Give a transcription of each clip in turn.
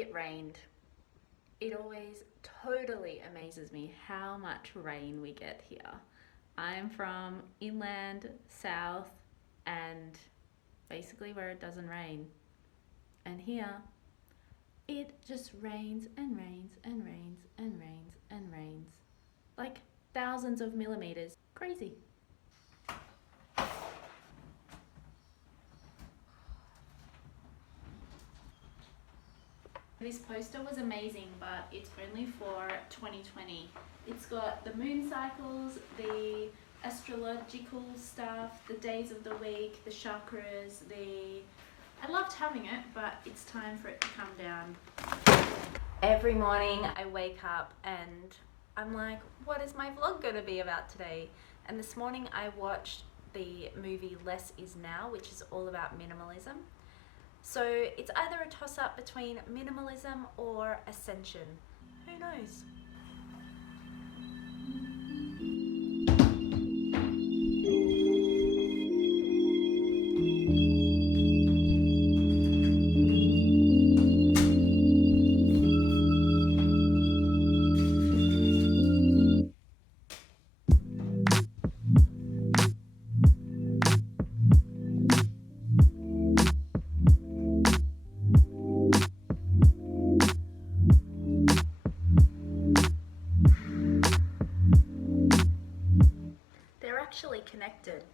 it rained. It always totally amazes me how much rain we get here. I'm from inland, south, and basically where it doesn't rain. And here, it just rains and rains and rains and rains and rains. Like thousands of millimeters. Crazy. This poster was amazing, but it's only for 2020. It's got the moon cycles, the astrological stuff, the days of the week, the chakras, I loved having it, but it's time for it to come down. Every morning I wake up and I'm like, what is my vlog gonna be about today? And this morning I watched the movie Less Is Now, which is all about minimalism. So it's either a toss-up between minimalism or ascension. Who knows? Actually connected.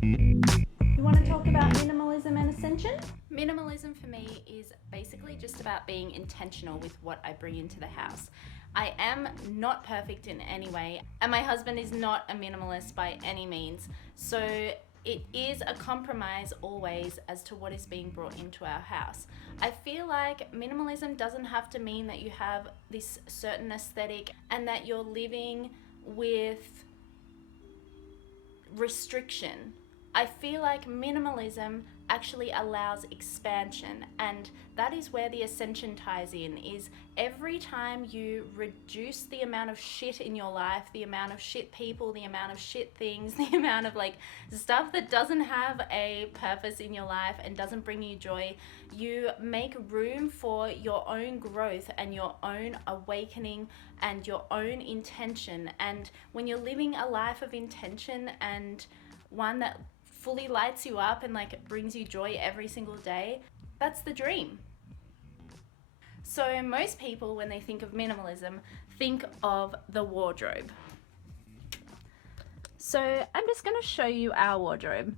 You want to talk about minimalism and ascension? Minimalism for me is basically just about being intentional with what I bring into the house. I am not perfect in any way, and my husband is not a minimalist by any means. So it is a compromise always as to what is being brought into our house. I feel like minimalism doesn't have to mean that you have this certain aesthetic and that you're living with restriction. I feel like minimalism actually allows expansion, and that is where the ascension ties in. Is every time you reduce the amount of shit in your life, the amount of shit people, the amount of shit things, the amount of like stuff that doesn't have a purpose in your life and doesn't bring you joy, you make room for your own growth and your own awakening and your own intention. And when you're living a life of intention and one that fully lights you up and like brings you joy every single day, that's the dream. So most people, when they think of minimalism, think of the wardrobe. So I'm just going to show you our wardrobe.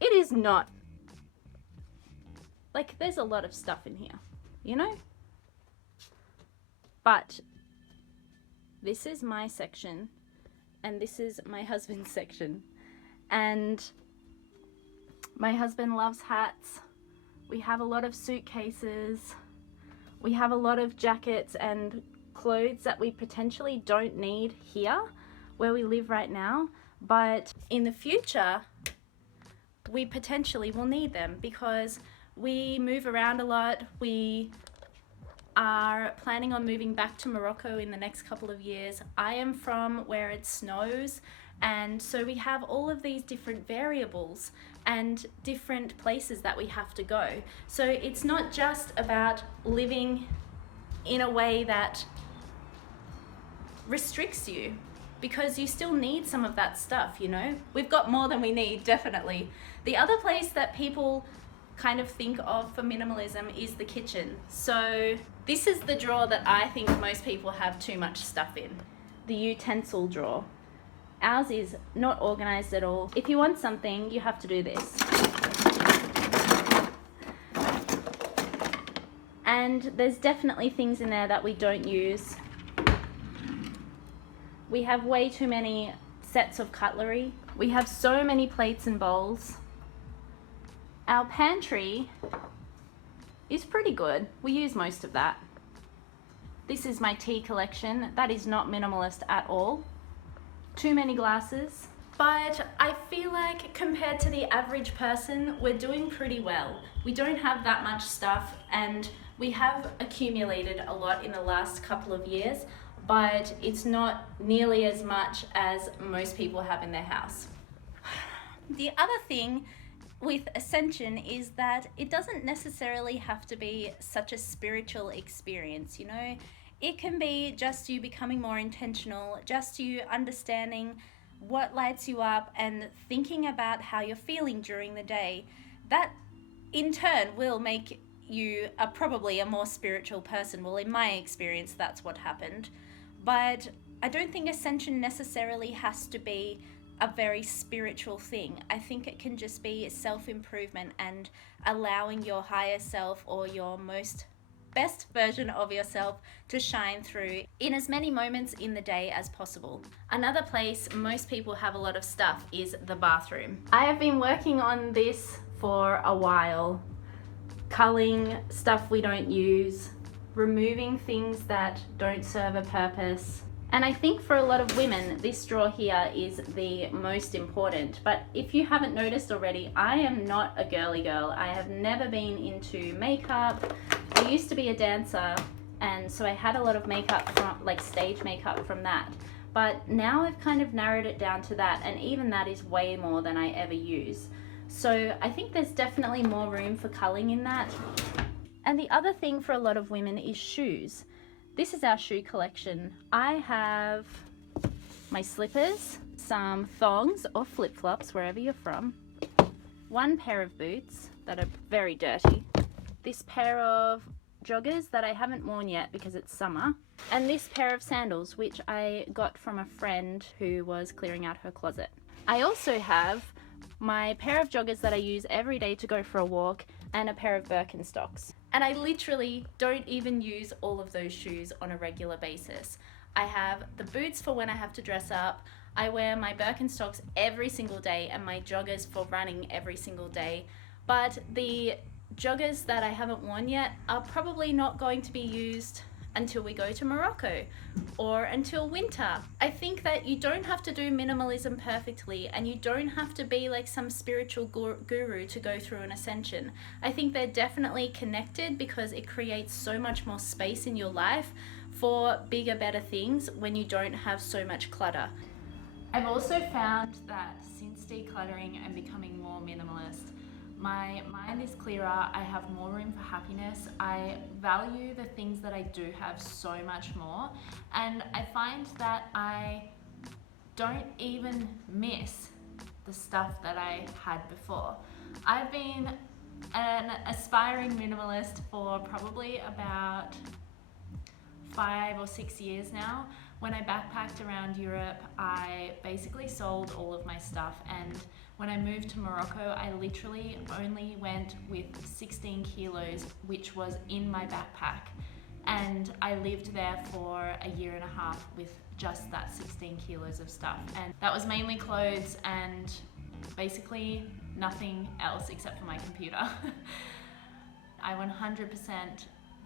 It is not like, there's a lot of stuff in here, you know, but this is my section and this is my husband's section. And my husband loves hats. We have a lot of suitcases. We have a lot of jackets and clothes that we potentially don't need here where we live right now, but in the future we potentially will need them because we move around a lot. We are planning on moving back to Morocco in the next couple of years. I am from where it snows, and so we have all of these different variables and different places that we have to go. So it's not just about living in a way that restricts you, because you still need some of that stuff, you know? We've got more than we need, definitely. The other place that people kind of think of for minimalism is the kitchen. So this is the drawer that I think most people have too much stuff in, the utensil drawer. Ours is not organized at all. If you want something, you have to do this. And there's definitely things in there that we don't use. We have way too many sets of cutlery. We have so many plates and bowls. Our pantry is pretty good. We use most of that. This is my tea collection. That is not minimalist at all. Too many glasses. But I feel like compared to the average person, we're doing pretty well. We don't have that much stuff, and we have accumulated a lot in the last couple of years, but it's not nearly as much as most people have in their house. The other thing with Ascension is that it doesn't necessarily have to be such a spiritual experience, you know? It can be just you becoming more intentional, just you understanding what lights you up and thinking about how you're feeling during the day. That in turn will make you probably a more spiritual person. Well, in my experience, that's what happened. But I don't think Ascension necessarily has to be a very spiritual thing. I think it can just be self-improvement and allowing your higher self or your best version of yourself to shine through in as many moments in the day as possible. Another place most people have a lot of stuff is the bathroom. I have been working on this for a while, culling stuff we don't use, removing things that don't serve a purpose. And I think for a lot of women, this drawer here is the most important. But if you haven't noticed already, I am not a girly girl. I have never been into makeup. I used to be a dancer, and so I had a lot of makeup from, like stage makeup from that. But now I've kind of narrowed it down to that, and even that is way more than I ever use. So I think there's definitely more room for culling in that. And the other thing for a lot of women is shoes. This is our shoe collection. I have my slippers, some thongs or flip-flops, wherever you're from, one pair of boots that are very dirty, this pair of joggers that I haven't worn yet because it's summer, and this pair of sandals, which I got from a friend who was clearing out her closet. I also have my pair of joggers that I use every day to go for a walk, and a pair of Birkenstocks. And I literally don't even use all of those shoes on a regular basis. I have the boots for when I have to dress up. I wear my Birkenstocks every single day and my joggers for running every single day. But the joggers that I haven't worn yet are probably not going to be used until we go to Morocco or until winter. I think that you don't have to do minimalism perfectly, and you don't have to be like some spiritual guru to go through an ascension. I think they're definitely connected because it creates so much more space in your life for bigger, better things when you don't have so much clutter. I've also found that since decluttering and becoming more minimalist, my mind is clearer, I have more room for happiness, I value the things that I do have so much more, and I find that I don't even miss the stuff that I had before. I've been an aspiring minimalist for probably about 5 or 6 years now. When I backpacked around Europe, I basically sold all of my stuff, and when I moved to Morocco, I literally only went with 16 kilos, which was in my backpack. And I lived there for a year and a half with just that 16 kilos of stuff. And that was mainly clothes and basically nothing else except for my computer. I 100%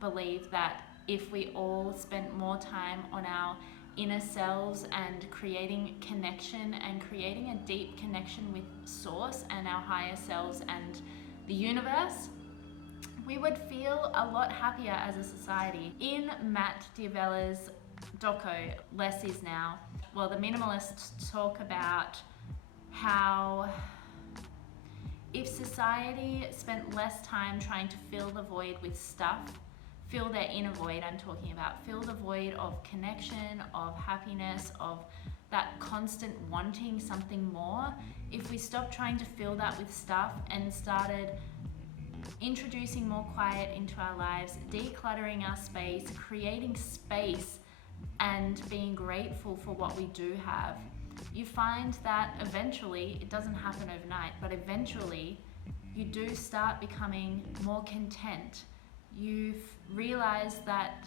believe that if we all spent more time on our inner selves and creating connection and creating a deep connection with Source and our higher selves and the universe, we would feel a lot happier as a society. In Matt D'Avella's doco, Less Is Now, well, the minimalists talk about how if society spent less time trying to fill the void with stuff, fill their inner void, I'm talking about, fill the void of connection, of happiness, of that constant wanting something more. If we stopped trying to fill that with stuff and started introducing more quiet into our lives, decluttering our space, creating space, and being grateful for what we do have, you find that eventually, it doesn't happen overnight, but eventually you do start becoming more content. You realize that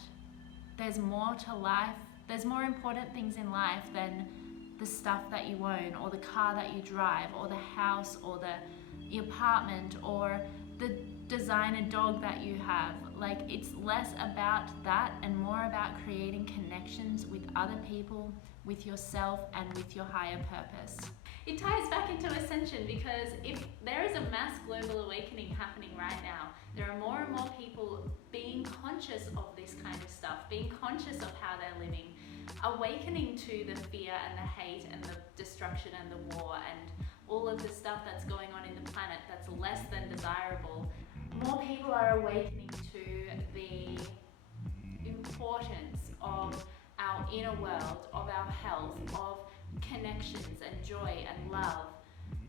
there's more to life, there's more important things in life than the stuff that you own, or the car that you drive, or the house, or the apartment, or the designer dog that you have. Like, it's less about that and more about creating connections with other people, with yourself, and with your higher purpose. It ties back into Ascension because if there is a mass global awakening happening right now, there are more and more people being conscious of this kind of stuff, being conscious of how they're living, awakening to the fear and the hate and the destruction and the war and all of the stuff that's going on in the planet that's less than desirable, more people are awakening to the importance of our inner world, of our health, of connections and joy and love.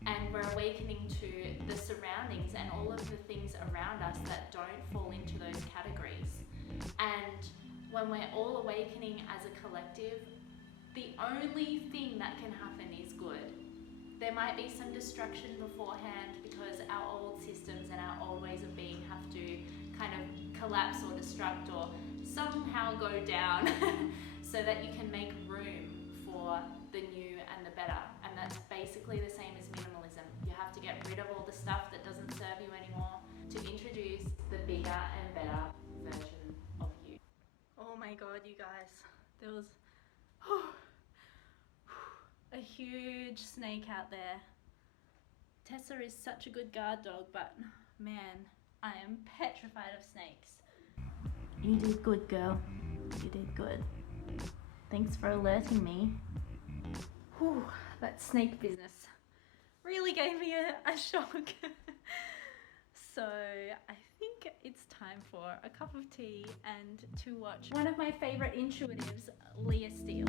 And we're awakening to the surroundings and all of the things around us that don't fall into those categories. And when we're all awakening as a collective, the only thing that can happen is good. There might be some destruction beforehand because our old systems and our old ways of being have to kind of collapse or destruct or somehow go down so that you can make room for the new and the better. And that's basically the same as minimalism. You have to get rid of all the stuff that doesn't serve you anymore to introduce the bigger and better version of you. Oh my god, you guys, there was a huge snake out there. Tessa is such a good guard dog, but man, I am petrified of snakes. You did good, girl. You did good. Thanks for alerting me. Whew, that snake business really gave me a shock. So I think it's time for a cup of tea and to watch one of my favorite intuitives, Leah Steele.